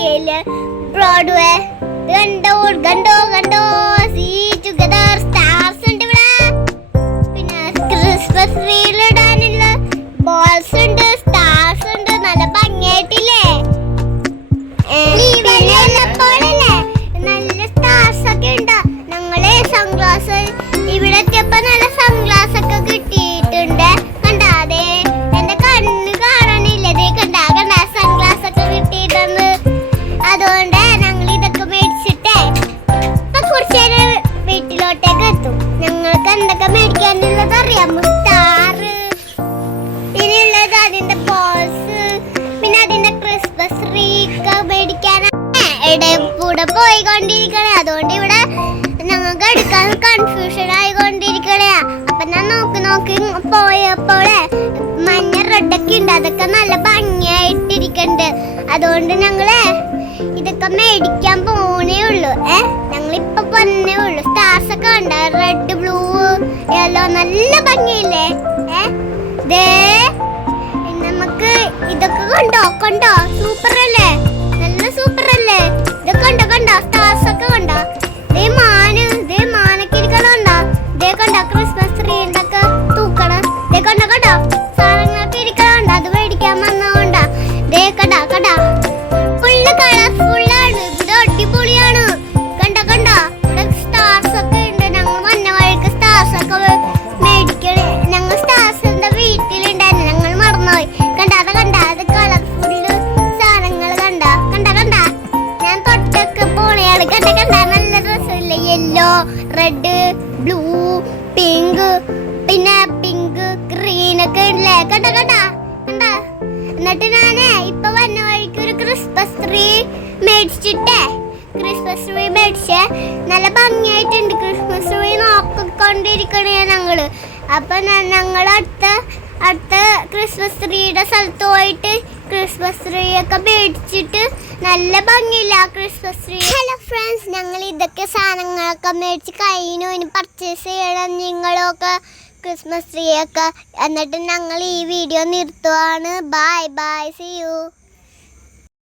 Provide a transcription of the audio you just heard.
ഏരിയയില് ബ്രോഡ്വേ കണ്ടോ കണ്ടോ കണ്ടോ സീ ടുഗദർ സ്റ്റാർസ് ഉണ്ട് ഇവിടെ. പിന്നെ ക്രിസ്മസ് ട്രീയിലിടാനുള്ള ബോൾസ് ഉണ്ട്, സ്റ്റാർസ് ഉണ്ട്. നല്ല ഭംഗിയായിട്ടില്ലേ? നല്ല സ്റ്റാർസ് ഒക്കെ ഉണ്ട്. ഞങ്ങള് സൺഗ്ലാസ് ഇവിടെ എത്തിയപ്പോ നല്ല സൺഗ്ലാസ് ഒക്കെ കിട്ടിയിട്ടുണ്ട്. കണ്ടാതെ എന്റെ കണ്ണ് കാണാനില്ല. കണ്ടാ സൺഗ്ലാസ് ഒക്കെ കിട്ടിയിട്ടുണ്ട്. അതുകൊണ്ട് ഞങ്ങൾ ഇതൊക്കെ മേടിച്ചിട്ടേ ഇപ്പൊ കുറച്ചേരം വീട്ടിലോട്ടേക്ക് എത്തും. ഞങ്ങൾക്ക് എന്തൊക്കെ മേടിക്കാനുള്ളത് അറിയാമോ? സ്റ്റാർ, പിന്നെയുള്ളത് അതിന്റെ ബോൾസ്, പിന്നെ അതിന്റെ ക്രിസ്മസ് ട്രീ ഒക്കെ മേടിക്കാൻ കൂടെ പോയിക്കൊണ്ടിരിക്കണേ. അതുകൊണ്ട് ഇവിടെ ഞങ്ങൾക്ക് എടുക്കാൻ കൺഫ്യൂഷൻ ആയിക്കൊണ്ടിരിക്കണേ. അപ്പൊ ഞാൻ നോക്കി പോയപ്പോളെ മഞ്ഞ റെഡൊക്കെ ഉണ്ട്. അതൊക്കെ നല്ല ഭംഗിയായിട്ടിരിക്കണ്ട്. അതുകൊണ്ട് ഞങ്ങള് ഇതൊക്കെ മേടിക്കാൻ പോണേ ഉള്ളു. ഞങ്ങളിപ്പൊ പോന്നേ ഉള്ളു. സ്റ്റാർസ് ഒക്കെ ഉണ്ട്, റെഡ്, ബ്ലൂ, യെല്ലോ, നല്ല ഭംഗിയില്ലേ? നമുക്ക് ഇതൊക്കെ കണ്ടോ സൂപ്പർ അല്ലേ? നല്ല സൂപ്പർ അല്ലേ? ഇതൊക്കെ കണ്ടോ സ്റ്റാർസ് ഒക്കെ കണ്ടോ? മാനൊക്കെ ഇരിക്കണുണ്ടോ? കണ്ടോ ക്രിസ്മസ് ട്രീ ഒക്കെ തൂക്കണം. കണ്ടോ സാധനങ്ങളൊക്കെ ഇരിക്കണുണ്ടോ? അത് മേടിക്കാൻ വന്നോണ്ടാ. കണ്ടോ ഫുള്ള് കളർഫുള്ളാണ്. ഇത് അടിപൊളിയാണ്. കണ്ടോ ഇവിടെ സ്റ്റാർസ് ഒക്കെ ഉണ്ട്. ഞങ്ങൾ വന്ന വഴിക്ക് സ്റ്റാർസ് ഒക്കെ മേടിക്കണേ. ഞങ്ങൾ സ്റ്റാർസിന്റെ വീട്ടിലുണ്ടായിരുന്നു, ഞങ്ങൾ മറന്നുപോയി. അത് കളർഫുള്ള് സാധനങ്ങൾ കണ്ട ഞാൻ തൊട്ടൊക്കെ പോണയാണ്. കണ്ട നല്ല ഡ്രസ്സില്ലേ? യെല്ലോ, റെഡ്, ബ്ലൂ, പിങ്ക്, പിന്നെ പിങ്ക്, ഗ്രീൻ ഒക്കെ ഉണ്ടല്ലേ? കണ്ട എന്നിട്ട് ഞാനേ ഇപ്പൊ വന്ന വഴിക്ക് ഒരു ക്രിസ്മസ് ട്രീ മേടിച്ചിട്ടേ നല്ല ഭംഗിയായിട്ടുണ്ട്. ക്രിസ്മസ് ട്രീ നോക്കിക്കൊണ്ടിരിക്കണേ ഞങ്ങള്. അപ്പൊ ഞങ്ങൾ അടുത്ത ക്രിസ്മസ് ട്രീയുടെ സ്ഥലത്ത് പോയിട്ട് ക്രിസ്മസ് ട്രീ ഒക്കെ മേടിച്ചിട്ട് നല്ല ഭംഗിയില്ല ക്രിസ്മസ് ട്രീ. ഹലോ ഫ്രണ്ട്സ്, ഞങ്ങൾ ഇതൊക്കെ സാധനങ്ങളൊക്കെ മേടിച്ച് കഴിഞ്ഞു. പർച്ചേസ് ചെയ്യണം നിങ്ങളൊക്കെ ക്രിസ്മസ് ട്രീ ഒക്കെ. എന്നിട്ട് ഞങ്ങൾ ഈ വീഡിയോ നിർത്തുവാണ്. Bye bye, see U.